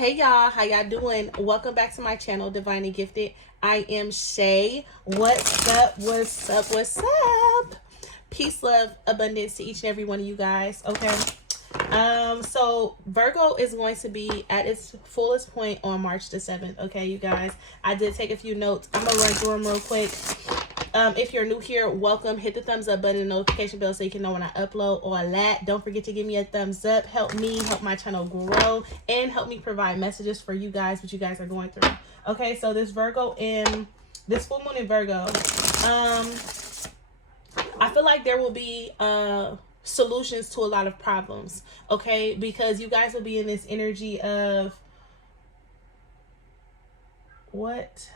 Hey y'all, how y'all doing? Welcome back to my channel, Divinely Gifted. I am Shay. What's up? What's up? What's up? Peace, love, abundance to each and every one of you guys. Okay. So Virgo is going to be at its fullest point on March the 7th. Okay, you guys. I did take a few notes. I'm gonna run through them real quick. If you're new here, welcome. Hit the thumbs up button and notification bell so you can know when I upload all that. Don't forget to give me a thumbs up. Help me, help my channel grow, and help me provide messages for you guys, what you guys are going through. Okay, so this Virgo in this full moon in Virgo, I feel like there will be solutions to a lot of problems. Okay, because you guys will be in this energy of what?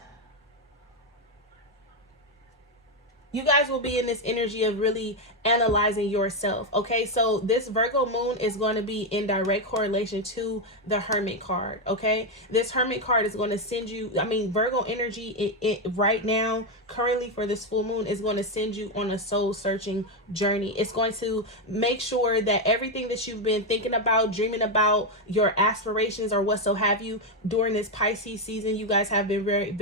You guys will be in this energy of really analyzing yourself. Okay, so this Virgo moon is going to be in direct correlation to the Hermit card. Okay, this Hermit card is going to send you, Virgo energy it right now currently for this full moon is going to send you on a soul searching journey. It's going to make sure that everything that you've been thinking about, dreaming about, your aspirations or what so have you during this Pisces season, you guys have been very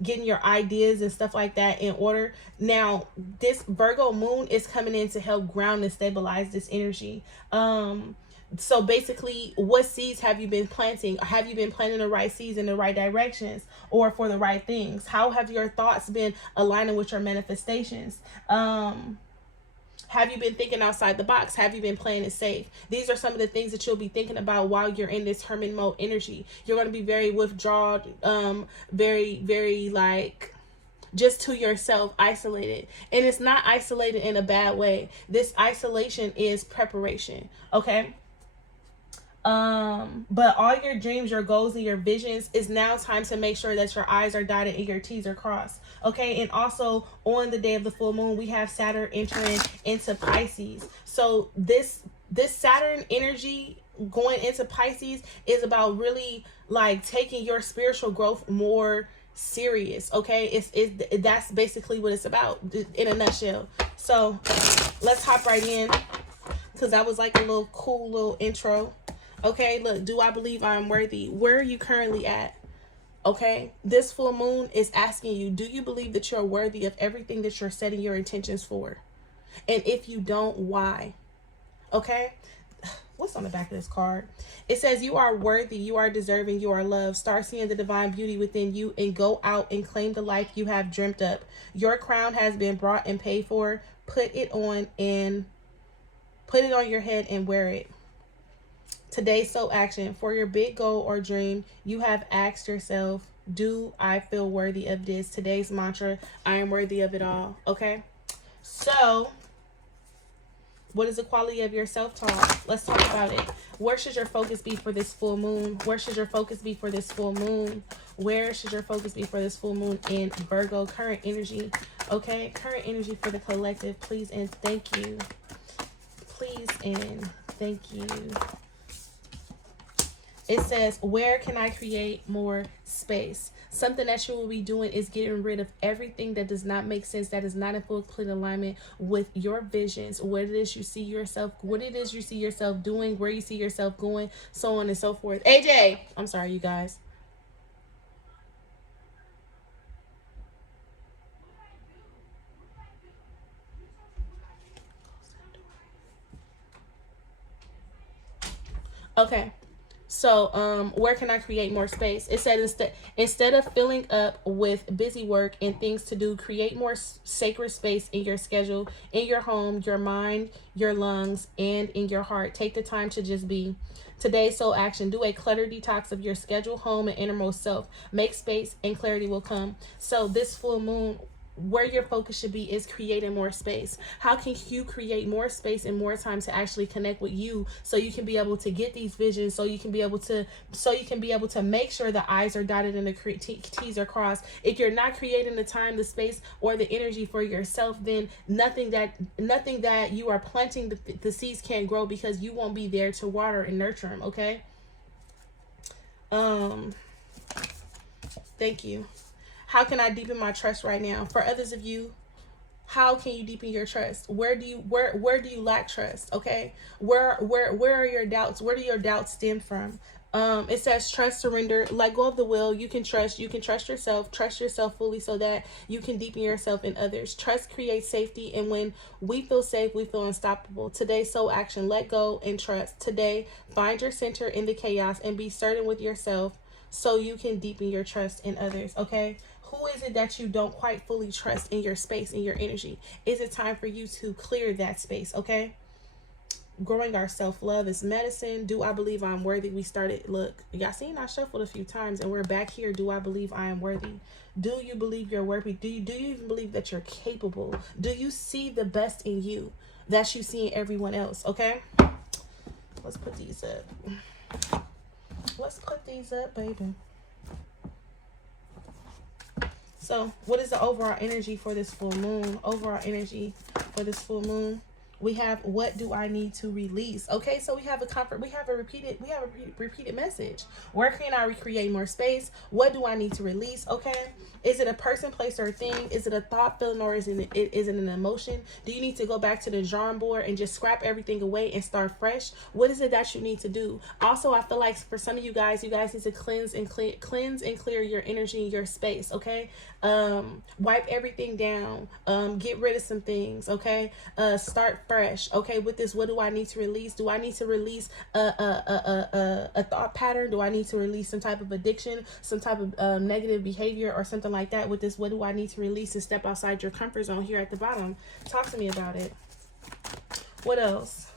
getting your ideas and stuff like that in order. Now, this Virgo moon is coming in to help ground and stabilize this energy. So basically, what seeds have you been planting? Have you been planting the right seeds in the right directions or for the right things? How have your thoughts been aligning with your manifestations? Have you been thinking outside the box? Have you been playing it safe? These are some of the things that you'll be thinking about while you're in this hermit mode energy. You're going to be very withdrawn, very like just to yourself, isolated. And it's not isolated in a bad way. This isolation is preparation. Okay. But all your dreams, your goals, and your visions, is now time to make sure that your I's are dotted and your T's are crossed. Okay, and also on the day of the full moon, we have Saturn entering into Pisces. So this Saturn energy going into Pisces is about really like taking your spiritual growth more serious. Okay, that's basically what it's about in a nutshell. So let's hop right in, because that was like a little cool little intro. Okay, look, do I believe I'm worthy? Where are you currently at? Okay, this full moon is asking you, do you believe that you're worthy of everything that you're setting your intentions for? And if you don't, why? Okay, what's on the back of this card? It says you are worthy, you are deserving, you are loved. Start seeing the divine beauty within you and go out and claim the life you have dreamt up. Your crown has been brought and paid for. Put it on your head and wear it. Today's soul action. For your big goal or dream, you have asked yourself, do I feel worthy of this? Today's mantra, I am worthy of it all. Okay, so what is the quality of your self-talk? Let's talk about it. Where should your focus be for this full moon? Where should your focus be for this full moon? Where should your focus be for this full moon in Virgo? Current energy. Okay, current energy for the collective. Please and thank you. Please and thank you. It says, where can I create more space? Something that you will be doing is getting rid of everything that does not make sense, that is not in full complete alignment with your visions, what it is you see yourself, what it is you see yourself doing, where you see yourself going, so on and so forth. AJ, I'm sorry, you guys. Okay. So, where can I create more space? It said instead of filling up with busy work and things to do, create more sacred space in your schedule, in your home, your mind, your lungs, and in your heart. Take the time to just be. Today's soul action. Do a clutter detox of your schedule, home, and innermost self. Make space and clarity will come. So this full moon, where your focus should be is creating more space. How can you create more space and more time to actually connect with you, so you can be able to get these visions, so you can be able to make sure the I's are dotted and the T's are crossed? If you're not creating the time, the space, or the energy for yourself, then nothing that you are planting the seeds can't grow, because you won't be there to water and nurture them. Okay, thank you. How can I deepen my trust right now? For others of you How can you deepen your trust? Where do you lack trust? Okay, where are your doubts? Where do your doubts stem from? It says trust, surrender, let go of the will. You can trust yourself. Trust yourself fully so that you can deepen yourself in others. Trust creates safety, and when we feel safe, we feel unstoppable. Today, soul action, let go and trust. Today, find your center in the chaos and be certain with yourself so you can deepen your trust in others. Okay, who is it that you don't quite fully trust in your space, in your energy? Is it time for you to clear that space? Okay, growing our self-love is medicine. Do I believe I'm worthy? We started, look, y'all seen I shuffled a few times and we're back here. Do I believe I am worthy? Do you believe you're worthy? Do you even believe that you're capable? Do you see the best in you that you see in everyone else? Okay, let's put these up. Let's put these up, baby. So what is the overall energy for this full moon? Overall energy for this full moon, we have, what do I need to release? Okay, so we have a repeated message. Where can I recreate more space? What do I need to release? Okay, is it a person, place, or thing? Is it a thought, feeling, or is it an emotion? Do you need to go back to the drawing board and just scrap everything away and start fresh? What is it that you need to do? Also, I feel like for some of you guys need to cleanse and clear your energy and your space. Okay, wipe everything down, get rid of some things. Okay, start fresh. Okay, with this, what do I need to release? Do I need to release a thought pattern? Do I need to release some type of addiction, some type of negative behavior, or something like that? With this, what do I need to release and step outside your comfort zone here at the bottom? Talk to me about it. What else?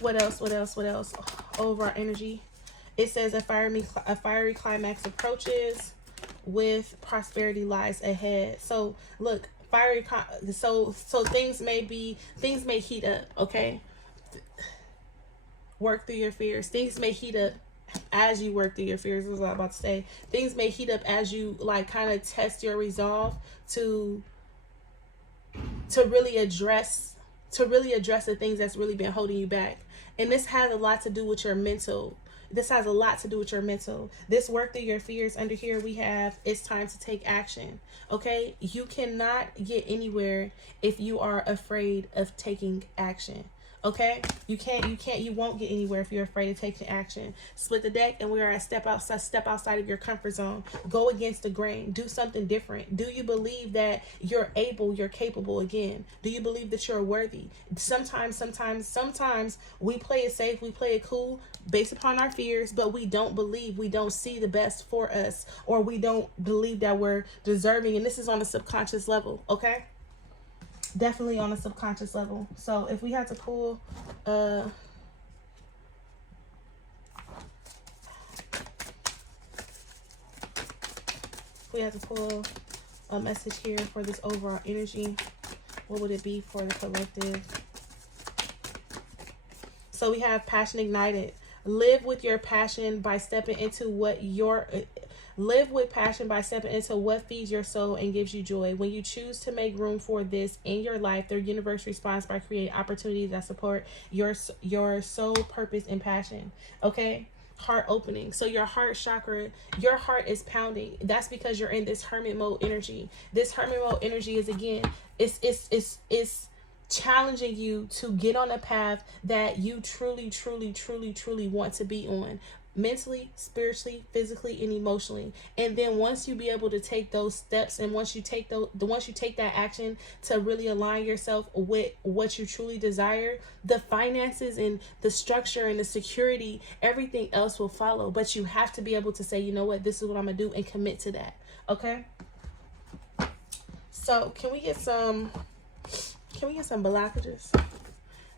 What else? Overall energy. It says a fiery climax approaches with prosperity lies ahead. So look, so things may heat up. Okay, work through your fears. Things may heat up as you work through your fears. Is what I was about to say. Things may heat up as you kind of test your resolve to really address the things that's really been holding you back. And this has a lot to do with your mental. This work through your fears. Under here we have, it's time to take action. Okay, you cannot get anywhere if you are afraid of taking action. Okay, you won't get anywhere if you're afraid of taking action. Split the deck, and we are at step outside of your comfort zone. Go against the grain. Do something different. Do you believe that you're capable again? Do you believe that you're worthy? Sometimes we play it safe, we play it cool based upon our fears, but we don't see the best for us, or we don't believe that we're deserving. And this is on a subconscious level. Okay, definitely on a subconscious level. So if we had to pull a message here for this overall energy, what would it be for the collective? So we have passion ignited. Live with passion by stepping into what feeds your soul and gives you joy. When you choose to make room for this in your life, the universe responds by creating opportunities that support your soul purpose and passion. Okay, heart opening. So your heart chakra, your heart is pounding. That's because you're in this hermit mode energy. This hermit mode energy is, again, it's challenging you to get on a path that you truly want to be on, mentally, spiritually, physically, and emotionally. And then once you be able to take those steps, and once you take that action to really align yourself with what you truly desire, the finances and the structure and the security, everything else will follow. But you have to be able to say, you know what, this is what I'm gonna do, and commit to that. Okay, so can we get some blockages?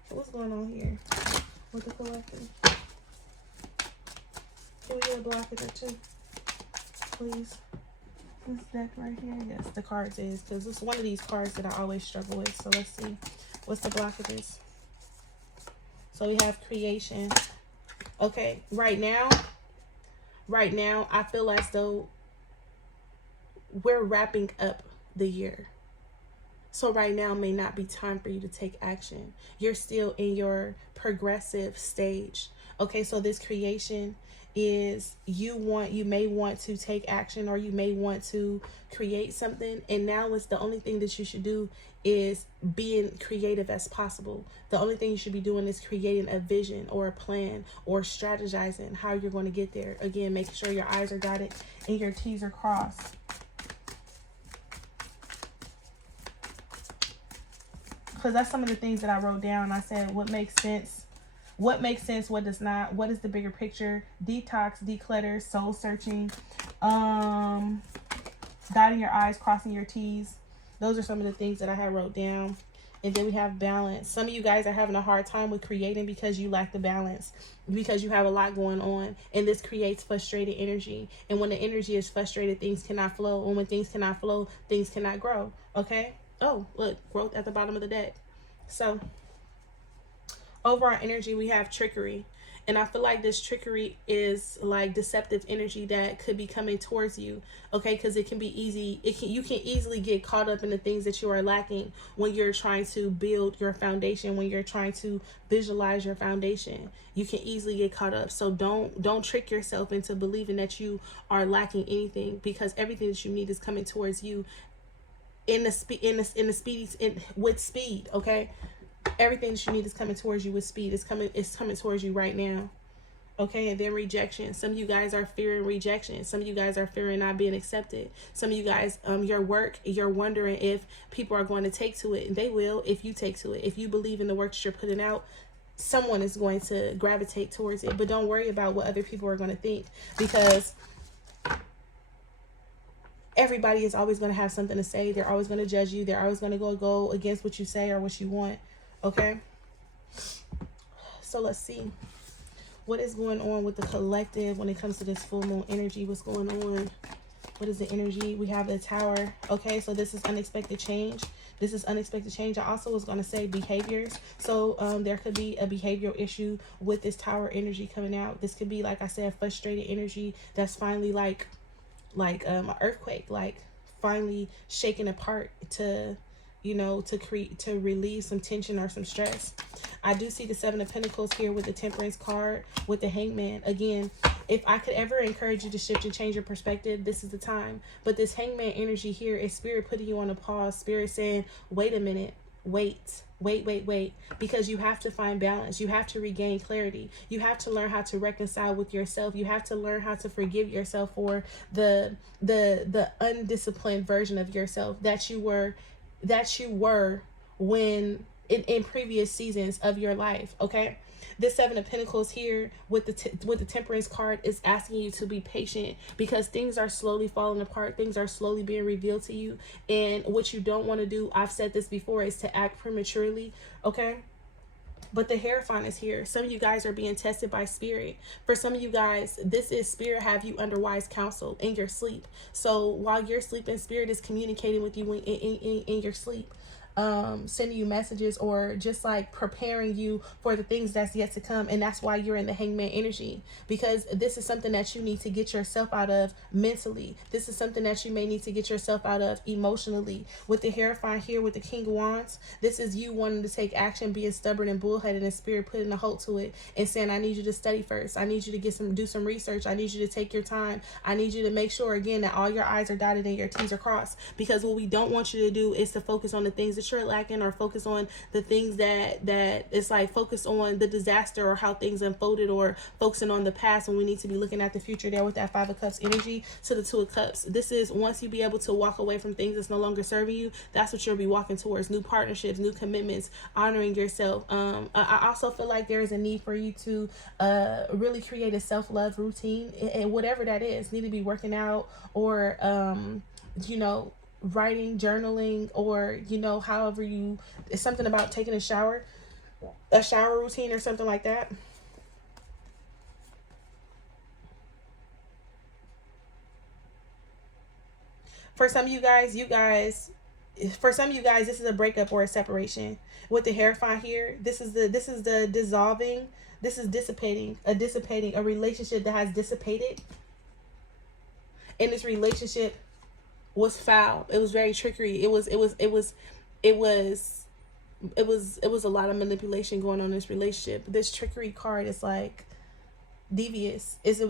What's going on here with the collective? Can we get a blockage or two, please? This deck right here. Yes, the cards is, because it's one of these cards that I always struggle with. So let's see. What's the blockages? So we have creation. Okay, right now, I feel as though we're wrapping up the year. So right now may not be time for you to take action. You're still in your progressive stage. Okay, so this creation is you may want to take action, or you may want to create something, and now it's the only thing that you should do is being creative as possible. The only thing you should be doing is creating a vision or a plan or strategizing how you're going to get there. Again, making sure your I's are dotted and your T's are crossed. Because that's some of the things that I wrote down. I said, what makes sense? What makes sense? What does not? What is the bigger picture? Detox, declutter, soul searching, dotting your I's, crossing your T's. Those are some of the things that I had wrote down. And then we have balance. Some of you guys are having a hard time with creating because you lack the balance, because you have a lot going on, and this creates frustrated energy. And when the energy is frustrated, things cannot flow. And when things cannot flow, things cannot grow. Okay? Oh, look, growth at the bottom of the deck. So over our energy, we have trickery. And I feel like this trickery is like deceptive energy that could be coming towards you. Okay, because it can be easy. You can easily get caught up in the things that you are lacking when you're trying to build your foundation, when you're trying to visualize your foundation. You can easily get caught up. So don't trick yourself into believing that you are lacking anything, because everything that you need is coming towards you with speed. Okay, everything that you need is coming towards you with speed. It's coming towards you right now. Okay, and then rejection. Some of you guys are fearing rejection. Some of you guys are fearing not being accepted. Some of you guys, your work, you're wondering if people are going to take to it, and they will if you take to it. If you believe in the work that you're putting out, someone is going to gravitate towards it. But don't worry about what other people are going to think, because everybody is always going to have something to say. They're always going to judge you. They're always going to go against what you say or what you want. Okay, so let's see what is going on with the collective when it comes to this full moon energy. What's going on? What is the energy? We have the Tower. Okay, so this is unexpected change. This is unexpected change. I also was going to say behaviors. So there could be a behavioral issue with this Tower energy coming out. This could be, like I said, frustrated energy that's finally like an earthquake, like finally shaken apart to, you know, to relieve some tension or some stress. I do see the Seven of Pentacles here with the Temperance card, with the Hangman. Again, if I could ever encourage you to shift and change your perspective, this is the time. But this Hangman energy here is Spirit putting you on a pause. Spirit saying, wait a minute. Wait, because you have to find balance. You have to regain clarity. You have to learn how to reconcile with yourself. You have to learn how to forgive yourself for the undisciplined version of yourself that you were when in previous seasons of your life. Okay, this Seven of Pentacles here with the Temperance card is asking you to be patient, because things are slowly falling apart. Things are slowly being revealed to you, and what you don't want to do, I've said this before, is to act prematurely. Okay, but the Hierophant is here. Some of you guys are being tested by Spirit. For some of you guys, this is Spirit have you under wise counsel in your sleep. So while you're sleeping, Spirit is communicating with you in your sleep. Sending you messages, or just like preparing you for the things that's yet to come. And that's why you're in the Hangman energy, because this is something that you need to get yourself out of mentally. This is something that you may need to get yourself out of emotionally. With the Hierophant here with the King of Wands, this is you wanting to take action, being stubborn and bullheaded, and Spirit putting a halt to it and saying, I need you to study first. I need you to do some research. I need you to take your time. I need you to make sure, again, that all your I's are dotted and your T's are crossed, because what we don't want you to do is to focus on the things that you're lacking, or focus on the things that it's like focus on the disaster or how things unfolded, or focusing on the past, when we need to be looking at the future. There with that Five of Cups energy to the Two of Cups. This is once you be able to walk away from things that's no longer serving you, that's what you'll be walking towards. New partnerships, new commitments, honoring yourself. I also feel like there is a need for you to really create a self-love routine, and whatever that is. Need to be working out, or you know, writing, journaling, or, you know, however you, it's something about taking a shower routine or something like that. For some of you guys, for some of you guys, this is a breakup or a separation. With the Hierophant here, this is the dissolving, this is dissipating a relationship that has dissipated. And this relationship was foul. It was very trickery. It was a lot of manipulation going on in this relationship. This trickery card is like, devious. It's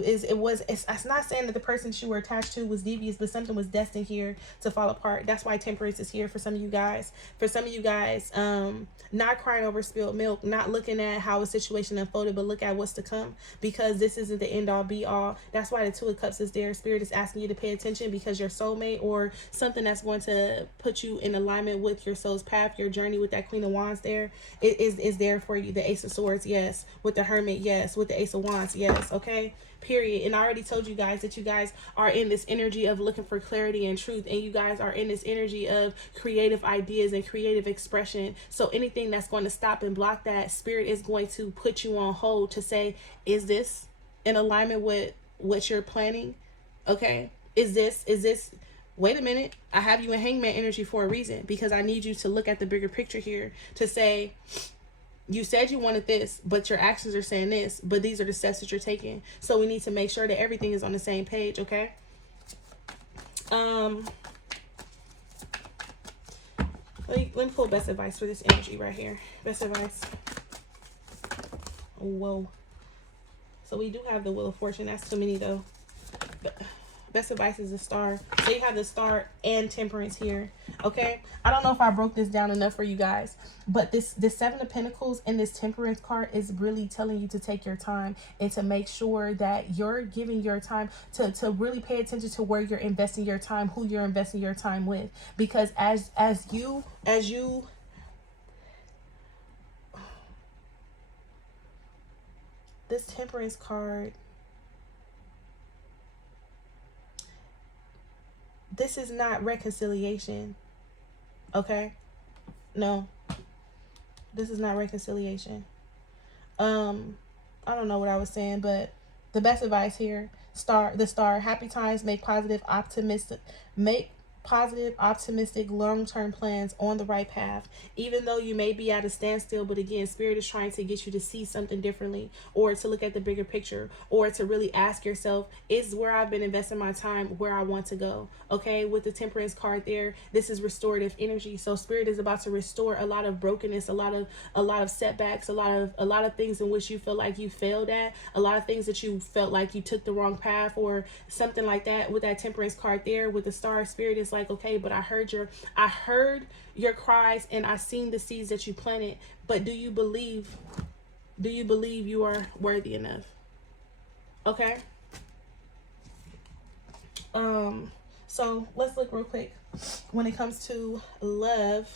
not saying that the person that you were attached to was devious, but something was destined here to fall apart. That's why temperance is here for some of you guys. For some of you guys, not crying over spilled milk, not looking at how a situation unfolded, but look at what's to come, because this isn't the end all be all. That's why the Two of Cups is there. Spirit is asking you to pay attention, because your soulmate or something that's going to put you in alignment with your soul's path, your journey with that Queen of Wands there, it is there for you. The Ace of Swords, yes. With the Hermit, yes. With the Ace of Wands, yes. Okay, period. And I already told you guys that you guys are in this energy of looking for clarity and truth, and you guys are in this energy of creative ideas and creative expression. So anything that's going to stop and block that, Spirit is going to put you on hold to say, is this in alignment with what you're planning? Okay, is this wait a minute, I have you in Hangman energy for a reason, because I need you to look at the bigger picture here to say, you said you wanted this, but your actions are saying this, but these are the steps that you're taking. So we need to make sure that everything is on the same page, okay? Let me pull best advice for this energy right here. Best advice. Whoa. So we do have the Wheel of Fortune. That's too many though. But best advice is the Star. So you have the Star and Temperance here. Okay, I don't know if I broke this down enough for you guys, but this Seven of Pentacles and this Temperance card is really telling you to take your time and to make sure that you're giving your time to really pay attention to where you're investing your time, who you're investing your time with, because as you this Temperance card, this is not reconciliation. Okay, no, this is not reconciliation. I don't know what I was saying, but the best advice here, the Star, happy times, make positive, optimistic long-term plans on the right path, even though you may be at a standstill. But again, Spirit is trying to get you to see something differently, or to look at the bigger picture, or to really ask yourself, is where I've been investing my time where I want to go? Okay, with the Temperance card there, this is restorative energy. So Spirit is about to restore a lot of brokenness, a lot of setbacks, a lot of things in which you feel like you failed at, a lot of things that you felt like you took the wrong path or something like that. With that Temperance card there, with the Star, Spirit is like, okay, but I heard your cries, and I seen the seeds that you planted, but do you believe you are worthy enough? Okay, so let's look real quick. When it comes to love,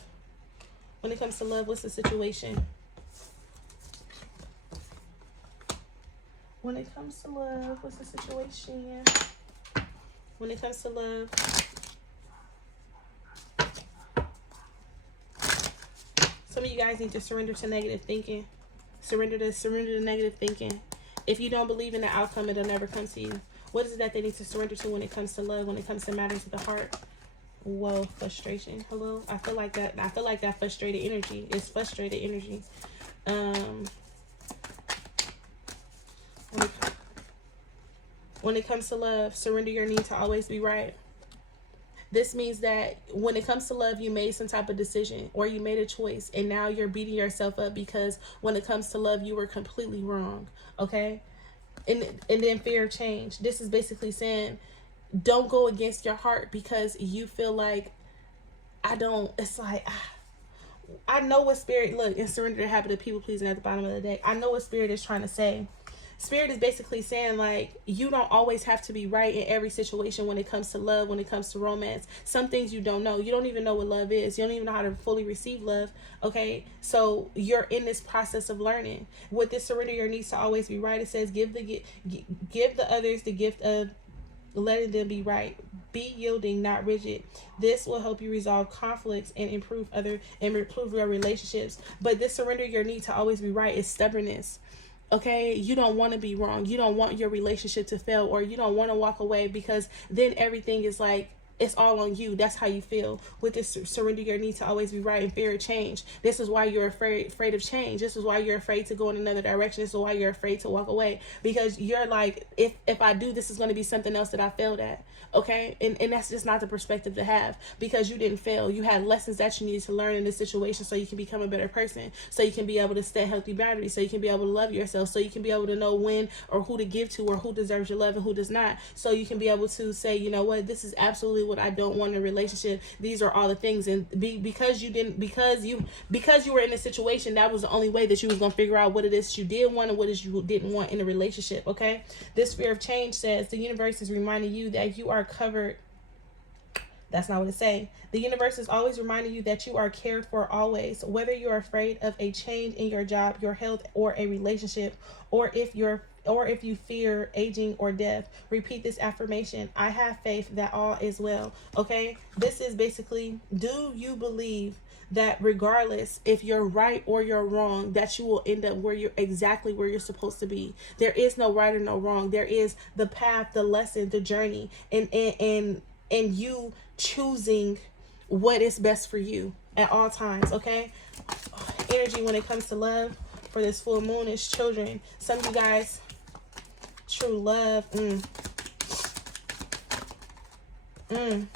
what's the situation? When it comes to love, what's the situation? When it comes to love, some of you guys need to surrender to negative thinking. Surrender to negative thinking. If you don't believe in the outcome, it'll never come to you. What is it that they need to surrender to when it comes to love, when it comes to matters of the heart? Whoa, frustration. Hello? I feel like that frustrated energy is frustrated energy. When it comes to love, surrender your need to always be right. This means that when it comes to love, you made some type of decision, or you made a choice, and now you're beating yourself up because when it comes to love, you were completely wrong. Okay? And then fear of change. This is basically saying, don't go against your heart because you feel like, it's like, I know what Spirit, look, and surrender the habit of people pleasing at the bottom of the deck. I know what Spirit is trying to say. Spirit is basically saying, like, you don't always have to be right in every situation when it comes to love, when it comes to romance. Some things you don't know. You don't even know what love is. You don't even know how to fully receive love. Okay, so you're in this process of learning. With this surrender your needs to always be right, it says give the others the gift of letting them be right. Be yielding, not rigid. This will help you resolve conflicts and improve your relationships. But this surrender your need to always be right is stubbornness. Okay, you don't want to be wrong. You don't want your relationship to fail, or you don't want to walk away, because then everything is like It's all on you. That's how you feel. With this, surrender your need to always be right and fear of change. This is why you're afraid of change. This is why you're afraid to go in another direction. This is why you're afraid to walk away. Because you're like, if I do, this is going to be something else that I failed at. Okay? And that's just not the perspective to have, because you didn't fail. You had lessons that you needed to learn in this situation so you can become a better person, so you can be able to set healthy boundaries, so you can be able to love yourself, so you can be able to know when or who to give to, or who deserves your love and who does not, so you can be able to say, you know what, this is absolutely what I don't want in a relationship. These are all the things. And because you were in a situation, that was the only way that you was going to figure out what it is you did want and what it is you didn't want in a relationship. Okay? This fear of change says the universe is reminding you that you are covered. That's not what it's saying. The universe is always reminding you that you are cared for always, whether you're afraid of a change in your job, your health, or a relationship, or if you fear aging or death. Repeat this affirmation: I have faith that all is well. Okay? This is basically, do you believe that regardless if you're right or you're wrong, that you will end up exactly where you're supposed to be? There is no right or no wrong. There is the path, the lesson, the journey, and you choosing what is best for you at all times. Okay? Energy when it comes to love for this full moon is children. Some of you guys, true love,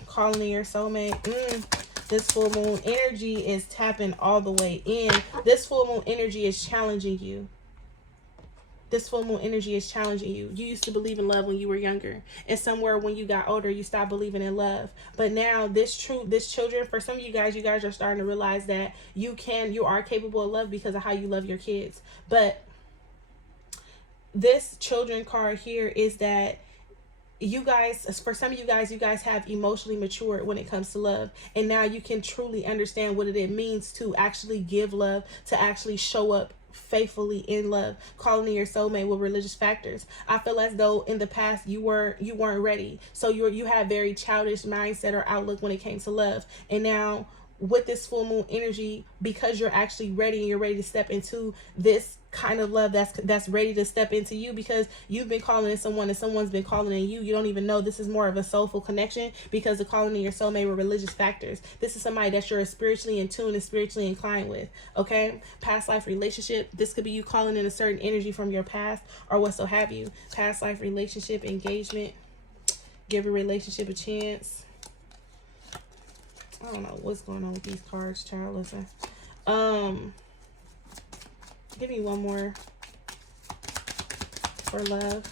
calling in your soulmate. This full moon energy is tapping all the way in. This full moon energy is challenging you. This full moon energy is challenging you. You used to believe in love when you were younger, and somewhere when you got older, you stopped believing in love. But now this children, for some of you guys are starting to realize that you are capable of love because of how you love your kids. But this children card here is that you guys, for some of you guys have emotionally matured when it comes to love, and now you can truly understand what it means to actually give love, to actually show up faithfully in love. Calling in your soulmate with religious factors. I feel as though in the past you weren't ready, so you had very childish mindset or outlook when it came to love, and now with this full moon energy, because you're actually ready and you're ready to step into this kind of love that's ready to step into you, because you've been calling in someone and someone's been calling in you. You don't even know. This is more of a soulful connection because the calling in your soulmate were religious factors. This is somebody that you're spiritually in tune and spiritually inclined with. Okay? Past life relationship. This could be you calling in a certain energy from your past or what so have you. Past life relationship, engagement. Give a relationship a chance. I don't know what's going on with these cards, child. Listen. Give me one more for love.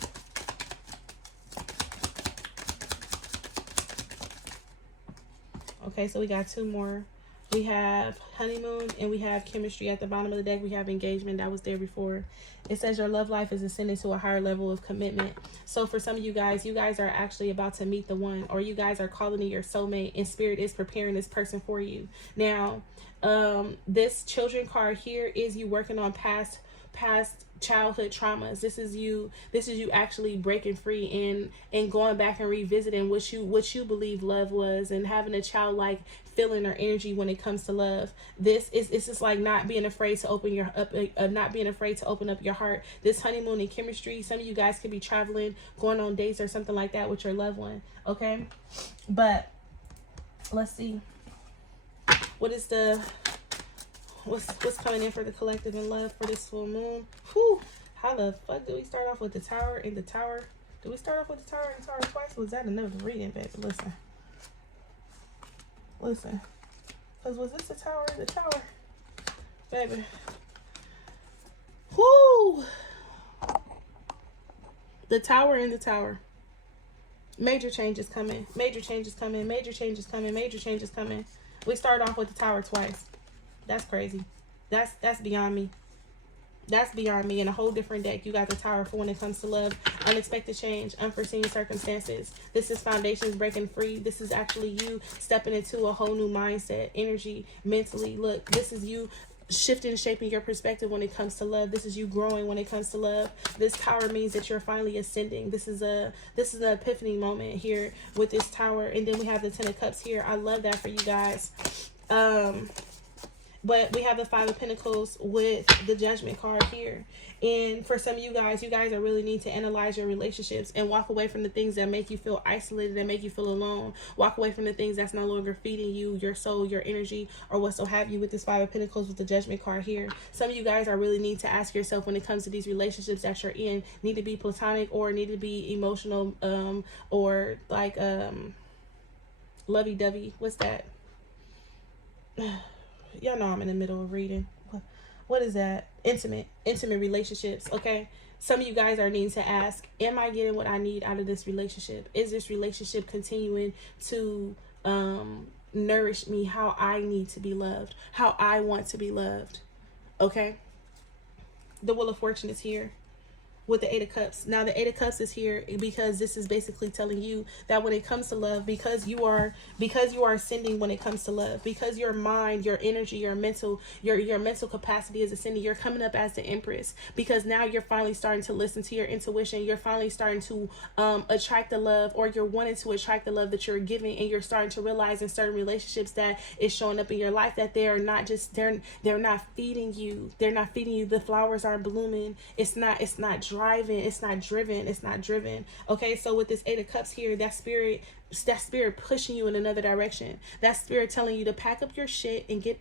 Okay, so we got two more. We have honeymoon and we have chemistry. At the bottom of the deck, we have engagement. That was there before. It says your love life is ascending to a higher level of commitment. So for some of you guys are actually about to meet the one, or you guys are calling in your soulmate, and spirit is preparing this person for you. Now, this children card here is you working on past childhood traumas. This is you actually breaking free and going back and revisiting what you believe love was, and having a childlike feeling or energy when it comes to love. It's just like not being afraid to open up your heart. This honeymoon and chemistry, some of you guys could be traveling, going on dates or something like that with your loved one. Okay? But let's see. What's coming in for the collective in love for this full moon? Whew. How the fuck did we start off with the tower and the tower? Did we start off with the tower and the tower twice? Was that another reading, baby? Listen. Because was this the tower and the tower? Baby. Whoo! The tower and the tower. Major changes coming. Major changes coming. Major changes coming. Major changes coming. We started off with the tower twice. That's crazy. That's beyond me. That's beyond me. In a whole different deck, you got the tower for when it comes to love. Unexpected change, unforeseen circumstances. This is foundations breaking free. This is actually you stepping into a whole new mindset, energy, mentally. Look, this is you shifting and shaping your perspective when it comes to love. This is you growing when it comes to love. This tower means that you're finally ascending. This is an epiphany moment here with this tower. And then we have the 10 of Cups here. I love that for you guys. But we have the Five of Pentacles with the Judgment card here. And for some of you guys are really need to analyze your relationships and walk away from the things that make you feel isolated, that make you feel alone. Walk away from the things that's no longer feeding you, your soul, your energy, or what so have you with this Five of Pentacles with the Judgment card here. Some of you guys are really need to ask yourself when it comes to these relationships that you're in, need to be platonic or need to be emotional, or like lovey-dovey. What's that? Y'all know I'm in the middle of reading. What is that? Intimate relationships. Okay, some of you guys are needing to ask, am I getting what I need out of this relationship? Is this relationship continuing to nourish me how I need to be loved, how I want to be loved? Okay, the Wheel of Fortune is here with the Eight of Cups. Now the Eight of Cups is here because this is basically telling you that when it comes to love, because you are ascending when it comes to love, because your mind, your energy, your mental capacity is ascending, you're coming up as the Empress, because now you're finally starting to listen to your intuition. You're finally starting to attract the love, or you're wanting to attract the love that you're giving, and you're starting to realize in certain relationships that is showing up in your life that they're not just they're not feeding you. They're not feeding you. The flowers aren't blooming. It's not driving, it's not driven. Okay, so with this Eight of Cups here, that spirit pushing you in another direction, that spirit telling you to pack up your shit and get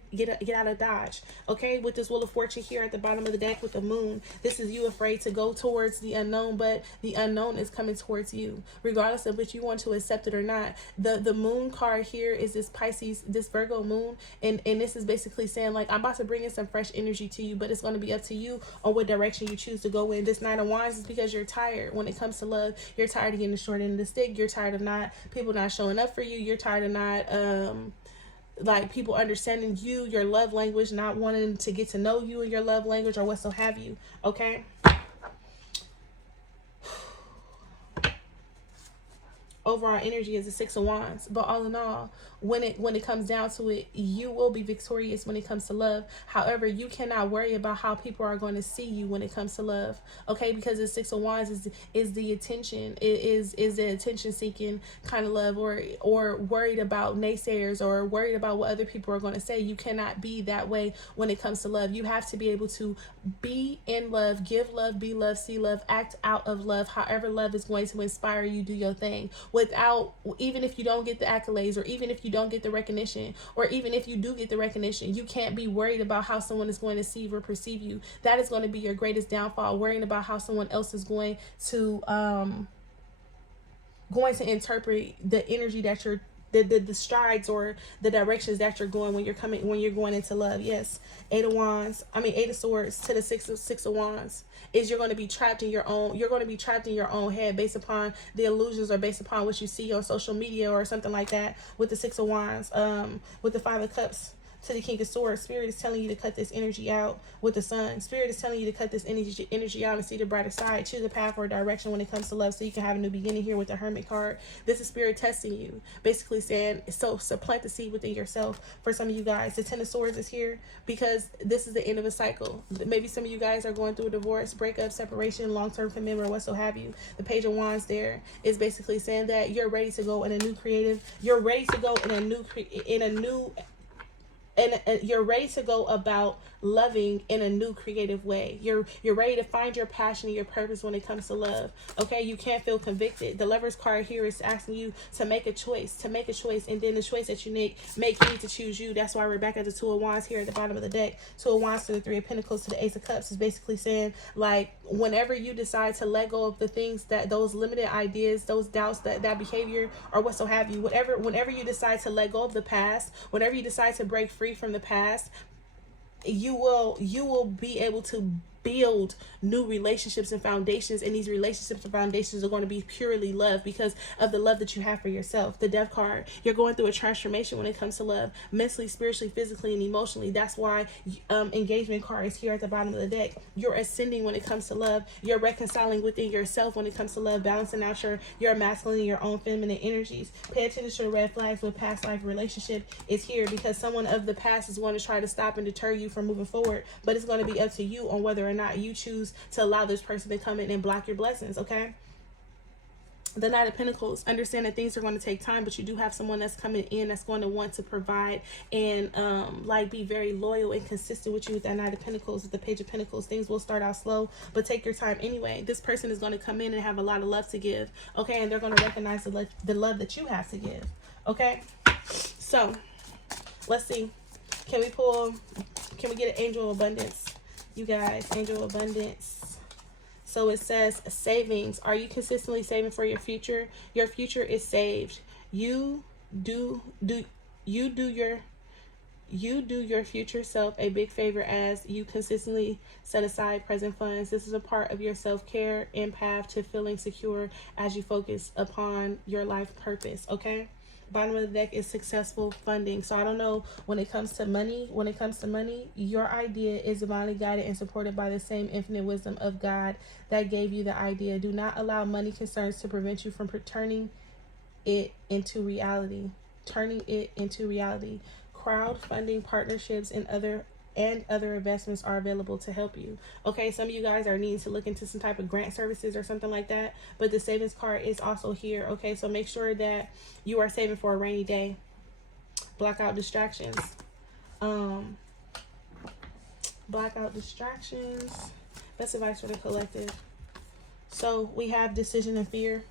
out of Dodge. Okay, with this Wheel of Fortune here at the bottom of the deck with the Moon, this is you afraid to go towards the unknown, but the unknown is coming towards you regardless of which you want to accept it or not. The Moon card here is this Pisces, this Virgo Moon, and this is basically saying like, I'm about to bring in some fresh energy to you, but it's going to be up to you on what direction you choose to go in. This Nine of Wands is because you're tired when it comes to love. You're tired of getting the short end of the stick. You're tired of people not showing up for you. You're tired of not like people understanding you, your love language, not wanting to get to know you in your love language or what so have you. Okay, overall energy is the Six of Wands, but all in all, when it comes down to it, you will be victorious when it comes to love. However, you cannot worry about how people are going to see you when it comes to love. Okay, because the Six of Wands is the attention, is the attention seeking kind of love, or worried about naysayers, or worried about what other people are going to say. You cannot be that way when it comes to love. You have to be able to be in love, give love, be love, see love, act out of love. However love is going to inspire you, do your thing, without, even if you don't get the accolades, or even if you don't get the recognition, or even if you do get the recognition, you can't be worried about how someone is going to see or perceive you. That is going to be your greatest downfall, worrying about how someone else is going to interpret the energy that you're the strides or the directions that you're going when you're going into love. Yes, Eight of Swords to the Six of Wands is you're going to be trapped in your own head based upon the illusions, or based upon what you see on social media or something like that. With the Six of Wands, with the Five of Cups to the King of Swords, Spirit is telling you to cut this energy out. With the Sun, Spirit is telling you to cut this energy out and see the brighter side. Choose a path or a direction when it comes to love, so you can have a new beginning here with the Hermit card. This is Spirit testing you, basically saying, so plant the seed within yourself. For some of you guys, the Ten of Swords is here because this is the end of a cycle. Maybe some of you guys are going through a divorce, breakup, separation, long-term commitment, or what so have you. The Page of Wands there is basically saying that you're ready to go in a new creative. You're ready to go you're ready to go about loving in a new creative way. You're ready to find your passion and your purpose when it comes to love. Okay, you can't feel convicted. The Lover's card here is asking you to make a choice, and then the choice that you make you need to choose you. That's why we're back at the Two of Wands here at the bottom of the deck. Two of Wands to the Three of Pentacles to the Ace of Cups is basically saying, like, whenever you decide to let go of the things, that those limited ideas, those doubts, that behavior, or what so have you, whenever you decide to let go of the past, whenever you decide to break free from the past, you will be able to build new relationships and foundations, and these relationships and foundations are going to be purely love because of the love that you have for yourself. The Death card, you're going through a transformation when it comes to love, mentally, spiritually, physically, and emotionally. That's why Engagement card is here at the bottom of the deck. You're ascending when it comes to love. You're reconciling within yourself when it comes to love, balancing out your masculine and your own feminine energies. Pay attention to red flags with past life relationship is here because someone of the past is going to try to stop and deter you from moving forward, but it's going to be up to you on whether or not you choose to allow this person to come in and block your blessings. Okay, The Knight of Pentacles, understand that things are going to take time, but you do have someone that's coming in that's going to want to provide and like be very loyal and consistent with you. With that Knight of Pentacles, with the Page of Pentacles, things will start out slow, but take your time anyway. This person is going to come in and have a lot of love to give, okay, and they're going to recognize the love that you have to give, okay. So let's see, can we get an Angel of Abundance, you guys? Angel of Abundance. So it says savings. Are you consistently saving for your future? Your future is saved. You do your future self a big favor as you consistently set aside present funds. This is a part of your self-care and path to feeling secure as you focus upon your life purpose, okay? Bottom of the deck is successful funding. So I don't know, when it comes to money, your idea is divinely guided and supported by the same infinite wisdom of God that gave you the idea. Do not allow money concerns to prevent you from turning it into reality. Crowdfunding, partnerships, and other investments are available to help you. Okay, some of you guys are needing to look into some type of grant services or something like that, but the savings card is also here. Okay, so make sure that you are saving for a rainy day. Block out distractions. Best advice for the collective. So we have decision and fear.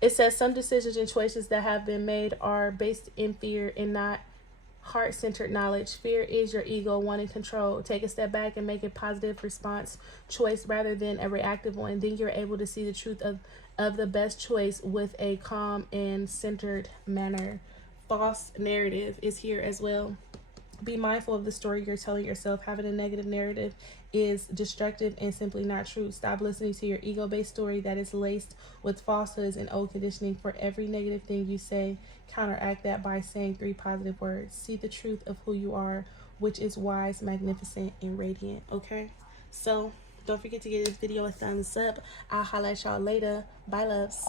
It says some decisions and choices that have been made are based in fear and not heart-centered knowledge. Fear is your ego wanting control. Take a step back and make a positive response choice rather than a reactive one. Then you're able to see the truth of the best choice with a calm and centered manner. False narrative is here as well. Be mindful of the story you're telling yourself. Having a negative narrative is destructive and simply not true. Stop listening to your ego-based story that is laced with falsehoods and old conditioning. For every negative thing you say, counteract that by saying 3 positive words. See the truth of who you are, which is wise, magnificent, and radiant. Okay, so don't forget to give this video a thumbs up. I'll holla at y'all later. Bye, loves.